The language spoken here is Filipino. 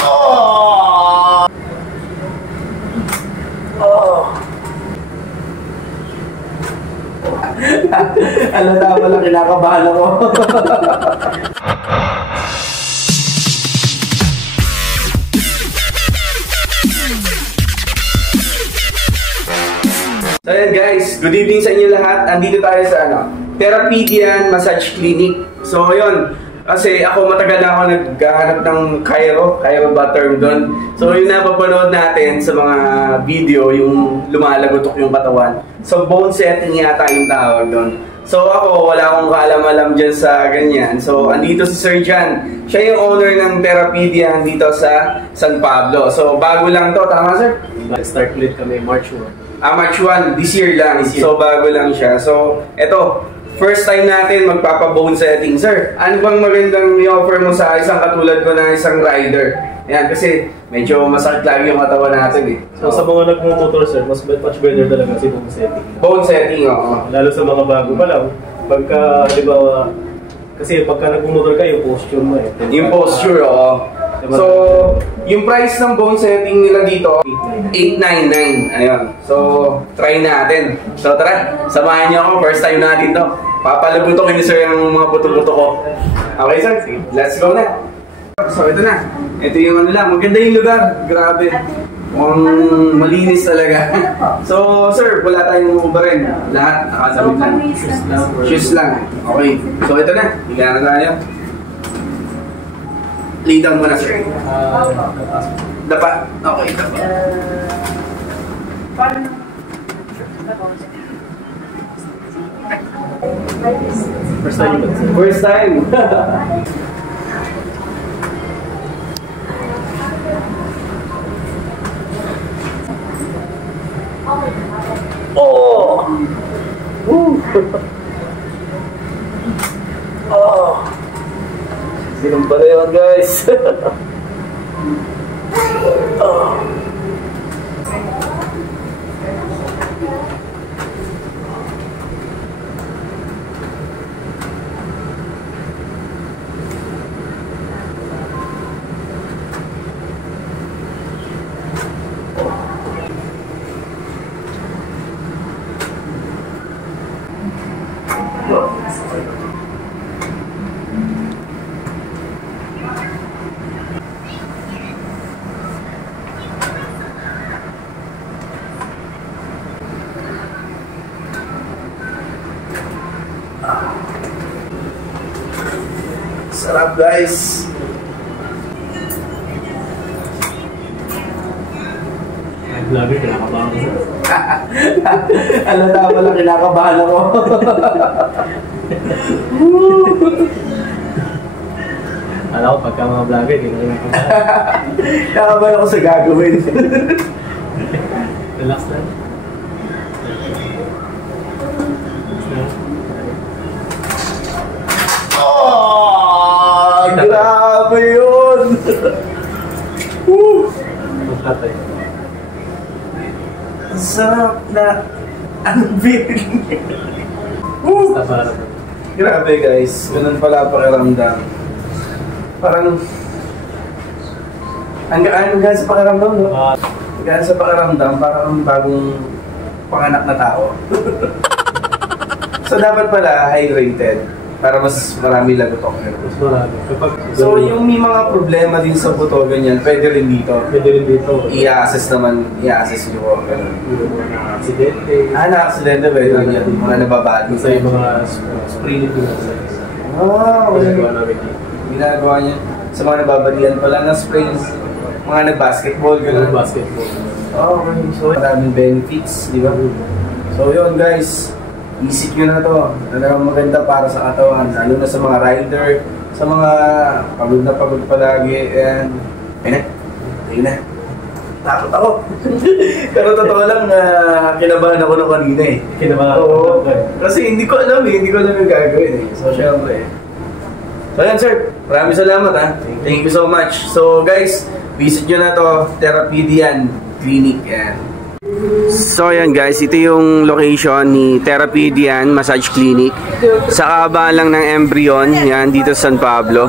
Oh! Oh! Alata pala, kinakabahan ako. So ayan guys, good evening sa inyo lahat. Andito tayo sa Therapedian Massage Clinic. So yun, kasi ako matagal na ako naghahanap ng Chiro ba term doon. So yun napapanood natin sa mga video, yung lumalagotok yung katawan. So bone setting yata yung tawag doon. So ako, wala akong kaalam-alam dyan sa ganyan. So andito si Sir Jan. Siya yung owner ng Therapedian dito sa San Pablo. So bago lang to, tama sir? Start ulit kami March 1. March 1, this year lang. This year. So bago lang siya. So eto, first time natin magpapa-bone setting. Sir, ano bang magandang i-offer mo sa isang katulad ko na isang rider? Ayan, kasi medyo masakit lagi yung katawan natin eh. So sa mga nagmumotor sir, much better talaga si bone setting. Bone setting, oo. Lalo sa mga bago pa lang. Pagka, halimbawa, kasi pagka nagmumotor ka, yung posture mo eh. Yung posture, oo. So, yung price ng bone setting nila dito, $899. Ayun. So, try natin. So, tara, samahan niyo ako. First time natin to. Papalagutokin ni sir yung mga buto-buto ko. Okay, sir? Let's go na. So, ito na. Ito yung ano lang. Maganda yung lugar. Grabe. Malinis talaga. So, sir, wala tayong ubarin. Lahat, nakasabit lang. Shoes lang. Okay. So, ito na. Higa na tayo. Lay down mo na, sir. Dapat? Okay, dapat. First time yun. First time. Oh! Oh! Sinong pala yun, guys? Oh. Sarap, guys. Vlogger, kinakabahan ko. Alata pala, kinakabahan ako. Alam ko, pagka mga vlogger, kinakabahan. Kinakabahan ako sa gagawin. Relax lang. Oh! Grabe yun! Magtatay. Sarap na ang feeling. Grabe guys, ganun pala pakiramdam. Parang ang gaan sa pakiramdam, no? Gaan sa pakiramdam, parang bagong panganak na tao. So dapat pala hydrated para mas marami lagotok. Mas marami. So yung may mga problema din sa buto, ganyan, pwede rin dito. Pwede rin dito. I-assess naman, i-assess nyo ko. Yung mga aksidente. Na-aksidente ba yun? Mga nababado. Sa yung mga spray nito na sa isa. Ginagawa namin dito. Ginagawa niya. Sa mga nababalian pala ng sprays. Mga nag-basketball, gano'n. Basketball. Okay. So, maraming benefits, di ba? So yun guys. Isip nyo na to. Talagang maganda para sa katawan. Lalo na sa mga rider, sa mga pagod na pagod palagi. And, ayun na. Takot ako. Pero totoo lang, kinabahan ako na kanina eh. Kinabahan ako? Kasi hindi ko alam eh. Hindi ko alam yung gagawin eh. So, syempre. So, yan sir. Maraming salamat ha. Thank you so much. So, guys, visit nyo na to. Therapedian Clinic. Yan. So ayan guys, ito yung location ni Therapedian Massage Clinic. Sa kahabaan lang ng Embryon, yan dito sa San Pablo.